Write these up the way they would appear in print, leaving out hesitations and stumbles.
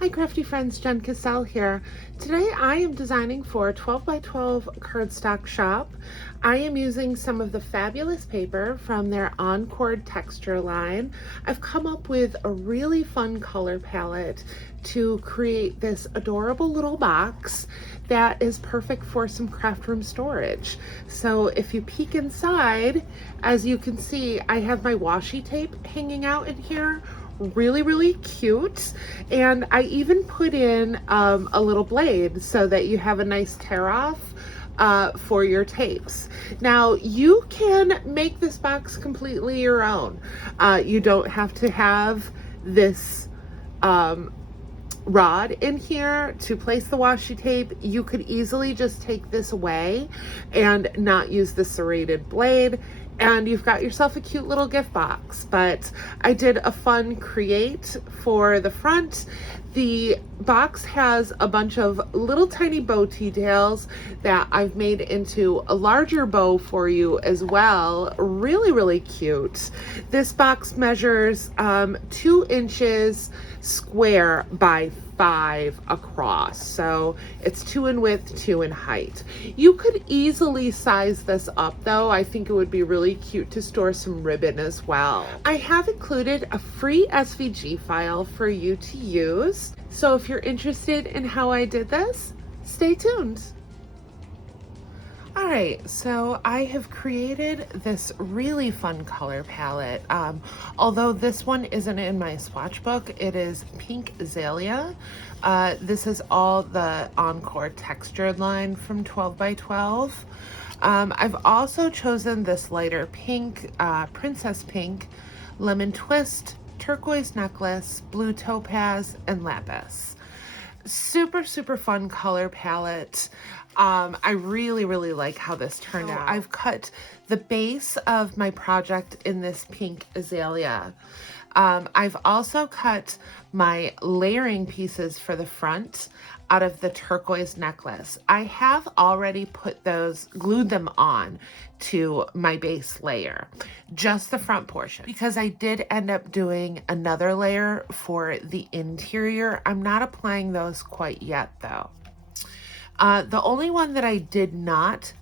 Hi crafty friends, Jen Cassell here. Today I am designing for a 12 by 12 cardstock shop. I am using some of the fabulous paper from their Encore Texture line. I've come up with a really fun color palette to create this adorable little box that is perfect for some craft room storage. So if you peek inside, as you can see, I have my washi tape hanging out in here. Really cute, and I even put in a little blade so that you have a nice tear off for your tapes. Now you can make this box completely your own. You don't have to have this rod in here to place the washi tape. You could easily just take this away and not use the serrated blade, and you've got yourself a cute little gift box. But I did a fun create for the front. The box has a bunch of little tiny bow details that I've made into a larger bow for you as well. Really cute. This box measures 2 inches square by 5 across, so it's 2 in width, 2 in height. You could easily size this up though. I think it would be really cute to store some ribbon as well. I have included a free SVG file for you to use, so if you're interested in how I did this, stay tuned. All right, so I have created this really fun color palette. Although this one isn't in my swatch book, it is Pink Azalea. This is all the Encore Textured line from 12 by 12. I've also chosen this lighter pink, Princess Pink, Lemon Twist, Turquoise Necklace, Blue Topaz, and Lapis. Super fun color palette. I really like how this turned out. I've cut the base of my project in this Pink Azalea. I've also cut my layering pieces for the front out of the turquoise necklace. I have already glued them on to my base layer, just the front portion, because I did end up doing another layer for the interior. I'm not applying those quite yet though. The only one that I did not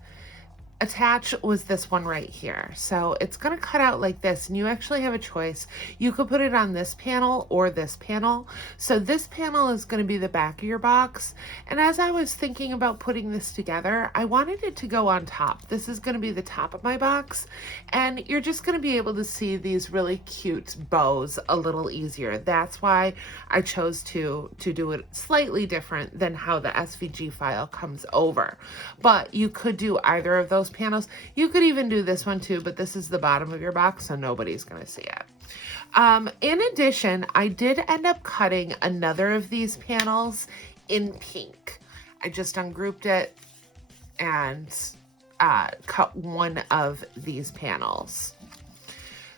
attach was this one right here. So it's going to cut out like this, and you actually have a choice. You could put it on this panel or this panel. So this panel is going to be the back of your box, and as I was thinking about putting this together, I wanted it to go on top. This is going to be the top of my box, and you're just going to be able to see these really cute bows a little easier. That's why I chose to do it slightly different than how the SVG file comes over. But you could do either of those panels. You could even do this one too, but this is the bottom of your box, so nobody's going to see it. In addition, I did end up cutting another of these panels in pink. I just ungrouped it and cut one of these panels.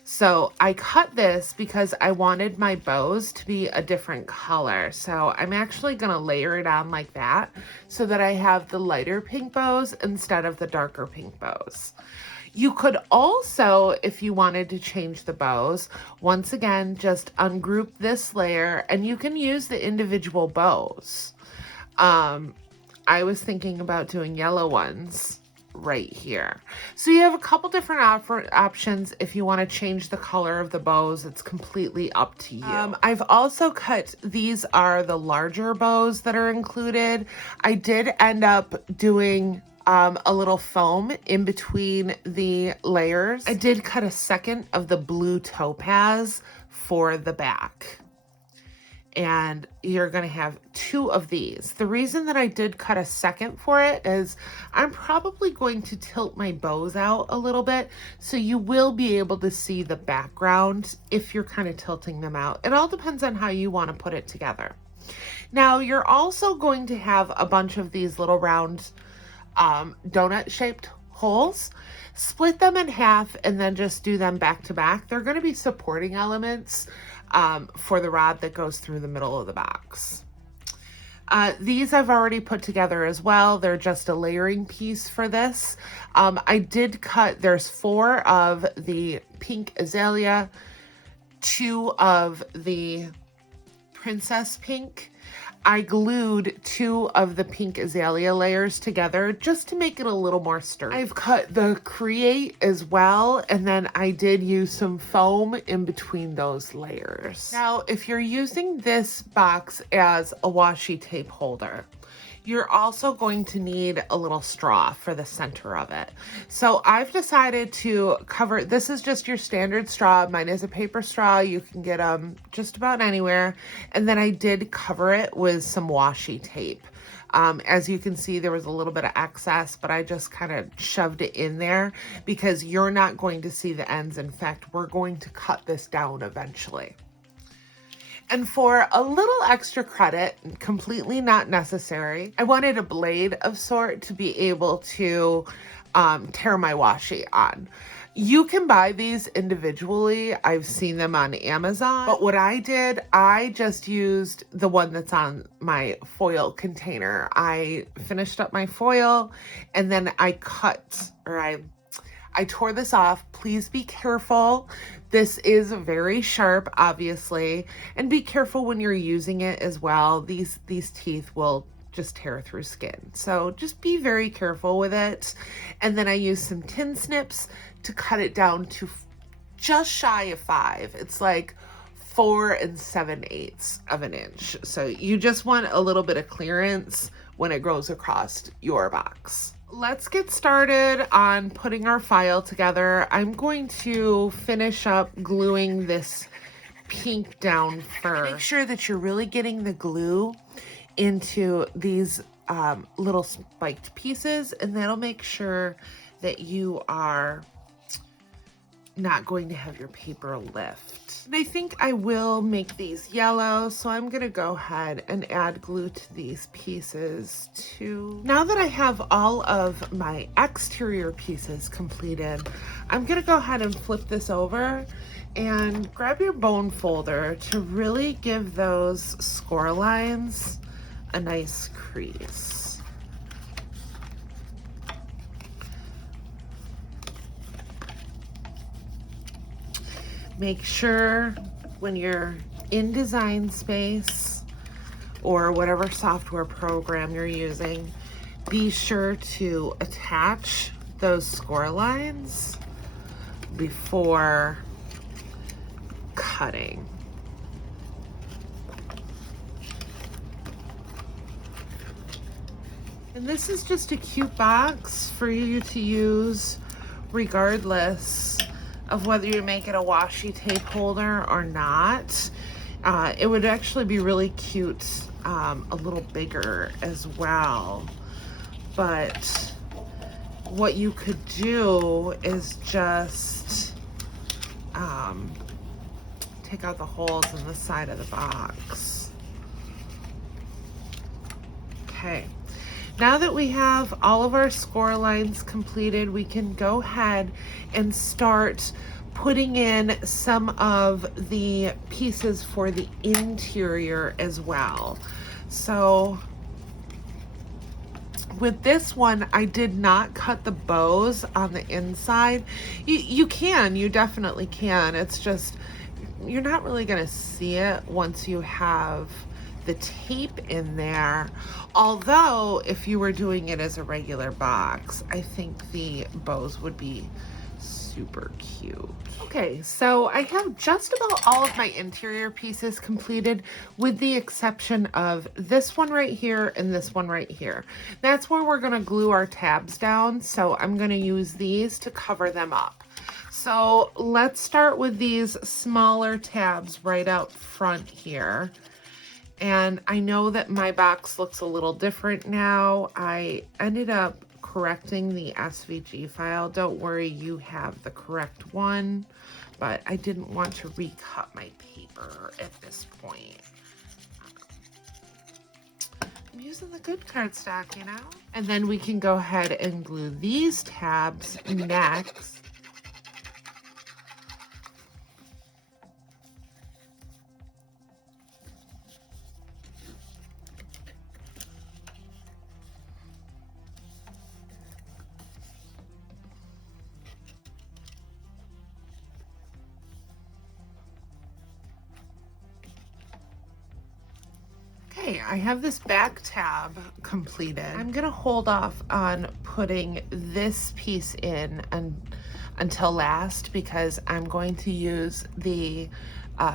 So I cut this because I wanted my bows to be a different color. So I'm actually going to layer it on like that so that I have the lighter pink bows instead of the darker pink bows. You could also, if you wanted to change the bows, once again, just ungroup this layer and you can use the individual bows. I was thinking about doing yellow ones right here. So you have a couple different options if you want to change the color of the bows. It's completely up to you. I've also cut, these are the larger bows that are included. I did end up doing a little foam in between the layers. I did cut a second of the blue topaz for the back. And you're going to have 2 of these. The reason that I did cut a second for it is I'm probably going to tilt my bows out a little bit, so you will be able to see the background if you're kind of tilting them out. It all depends on how you want to put it together. Now you're also going to have a bunch of these little round donut shaped holes. Split them in half and then just do them back to back. They're going to be supporting elements for the rod that goes through the middle of the box. These I've already put together as well. They're just a layering piece for this. I did cut, there's 4 of the Pink Azalea, 2 of the Princess Pink, I glued 2 of the pink azalea layers together just to make it a little more sturdy. I've cut the Create as well, and then I did use some foam in between those layers. Now, if you're using this box as a washi tape holder, you're also going to need a little straw for the center of it. So I've decided to cover, this is just your standard straw. Mine is a paper straw. You can get them just about anywhere. And then I did cover it with some washi tape. As you can see, there was a little bit of excess, but I just kind of shoved it in there because you're not going to see the ends. In fact, we're going to cut this down eventually. And for a little extra credit, completely not necessary, I wanted a blade of sort to be able to tear my washi on. You can buy these individually. I've seen them on Amazon. But what I did, I just used the one that's on my foil container. I finished up my foil and then I cut, or I tore this off. Please be careful. This is very sharp, obviously, and be careful when you're using it as well. These teeth will just tear through skin. So just be very careful with it. And then I used some tin snips to cut it down to just shy of 5. It's like 4 7/8 of an inch. So you just want a little bit of clearance when it goes across your box. Let's get started on putting our file together. I'm going to finish up gluing this pink down first. Make sure that you're really getting the glue into these little spiked pieces, and that'll make sure that you are not going to have your paper lift. And I think I will make these yellow, so I'm gonna go ahead and add glue to these pieces too. Now that I have all of my exterior pieces completed, I'm gonna go ahead and flip this over and grab your bone folder to really give those score lines a nice crease. Make sure when you're in Design Space or whatever software program you're using, be sure to attach those score lines before cutting. And this is just a cute box for you to use regardless of whether you make it a washi tape holder or not. It would actually be really cute a little bigger as well. But what you could do is just take out the holes in the side of the box. Okay. Now that we have all of our score lines completed, we can go ahead and start putting in some of the pieces for the interior as well. So with this one, I did not cut the bows on the inside. You can, you definitely can. It's just, you're not really gonna see it once you have the tape in there. Although if you were doing it as a regular box, I think the bows would be super cute. Okay, so I have just about all of my interior pieces completed with the exception of this one right here and this one right here. That's where we're gonna glue our tabs down, so I'm gonna use these to cover them up. So let's start with these smaller tabs right out front here. And I know that my box looks a little different now. I ended up correcting the SVG file. Don't worry, you have the correct one, but I didn't want to recut my paper at this point. I'm using the good cardstock, you know? And then we can go ahead and glue these tabs next. Okay, I have this back tab completed. I'm gonna hold off on putting this piece in until last because I'm going to use the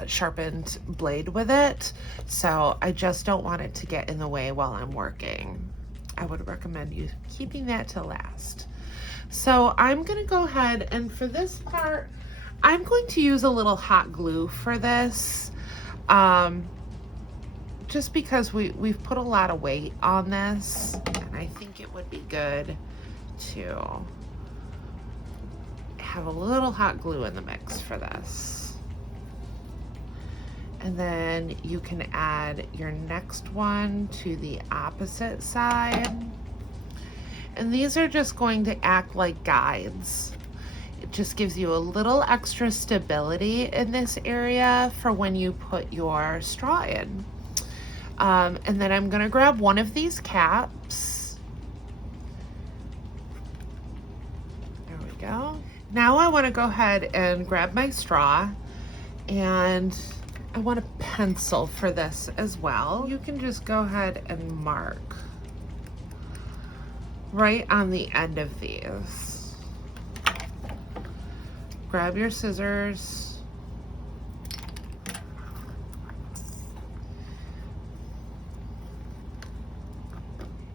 sharpened blade with it. So I just don't want it to get in the way while I'm working. I would recommend you keeping that to last. So I'm gonna go ahead and for this part, I'm going to use a little hot glue for this. Just because we've put a lot of weight on this, and I think it would be good to have a little hot glue in the mix for this. And then you can add your next one to the opposite side. And these are just going to act like guides. It just gives you a little extra stability in this area for when you put your straw in. And then I'm gonna grab one of these caps. There we go. Now I wanna go ahead and grab my straw, and I want a pencil for this as well. You can just go ahead and mark right on the end of these. Grab your scissors.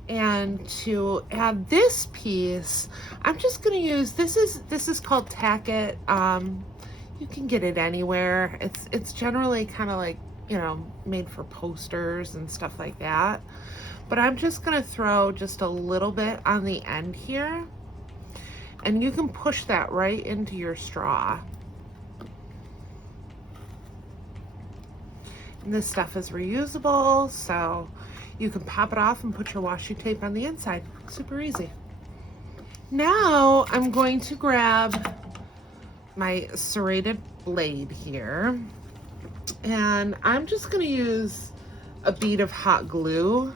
And to add this piece, I'm just gonna use, this is called Tack It. You can get it anywhere. It's generally kind of like, you know, made for posters and stuff like that. But I'm just gonna throw just a little bit on the end here, and you can push that right into your straw. And this stuff is reusable, so you can pop it off and put your washi tape on the inside. Super easy. Now I'm going to grab my serrated blade here, and I'm just going to use a bead of hot glue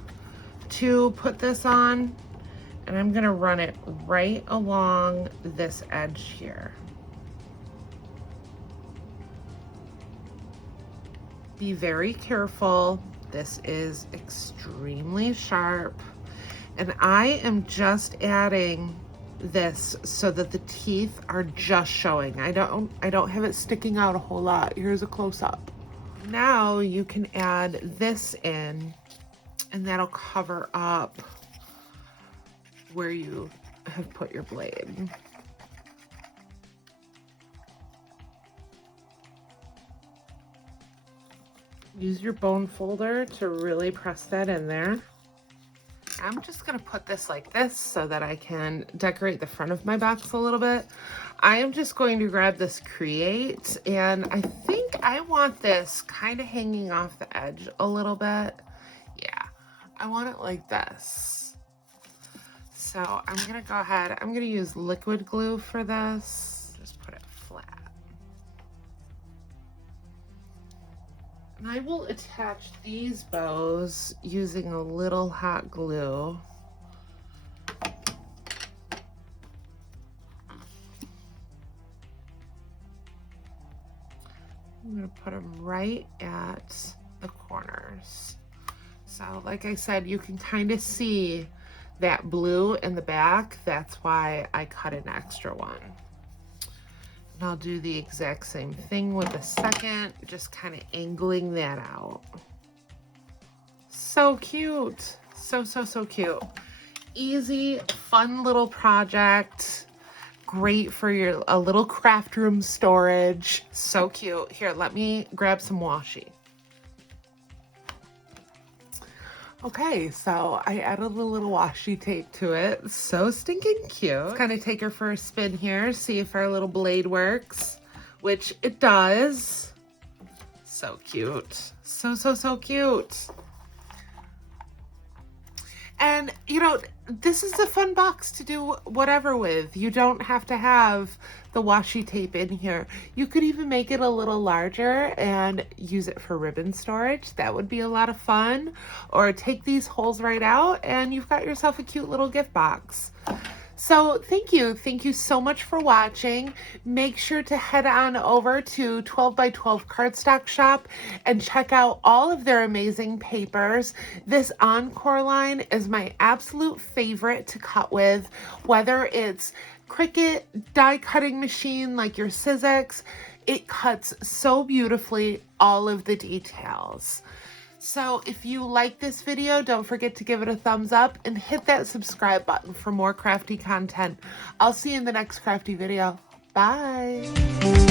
to put this on, and I'm going to run it right along this edge here. Be very careful. This is extremely sharp, and I am just adding this so that the teeth are just showing. I don't have it sticking out a whole lot. Here's a close-up. Now you can add this in, and that'll cover up where you have put your blade. Use your bone folder to really press that in there. I'm just gonna put this like this so that I can decorate the front of my box a little bit. I am just going to grab this Create, and I think I want this kind of hanging off the edge a little bit. Yeah, I want it like this. So I'm gonna go ahead, I'm gonna use liquid glue for this. Just put it flat. And I will attach these bows using a little hot glue. I'm going to put them right at the corners. So like I said, you can kind of see that blue in the back. That's why I cut an extra one. And I'll do the exact same thing with the second, just kind of angling that out. So cute. So cute. Easy, fun little project. Great for a little craft room storage. So cute. Here, let me grab some washi. Okay, so I added a little washi tape to it. So stinking cute. Let's kind of take her for a spin here, see if our little blade works, which it does. So cute. So cute. And, you know, this is a fun box to do whatever with. You don't have to have the washi tape in here. You could even make it a little larger and use it for ribbon storage. That would be a lot of fun. Or take these holes right out and you've got yourself a cute little gift box. So thank you so much for watching. Make sure to head on over to 12 by 12 Cardstock Shop and check out all of their amazing papers. This Encore line is my absolute favorite to cut with, whether it's Cricut die cutting machine like your Sizzix. It cuts so beautifully all of the details. So if you like this video, don't forget to give it a thumbs up and hit that subscribe button for more crafty content. I'll see you in the next crafty video. Bye.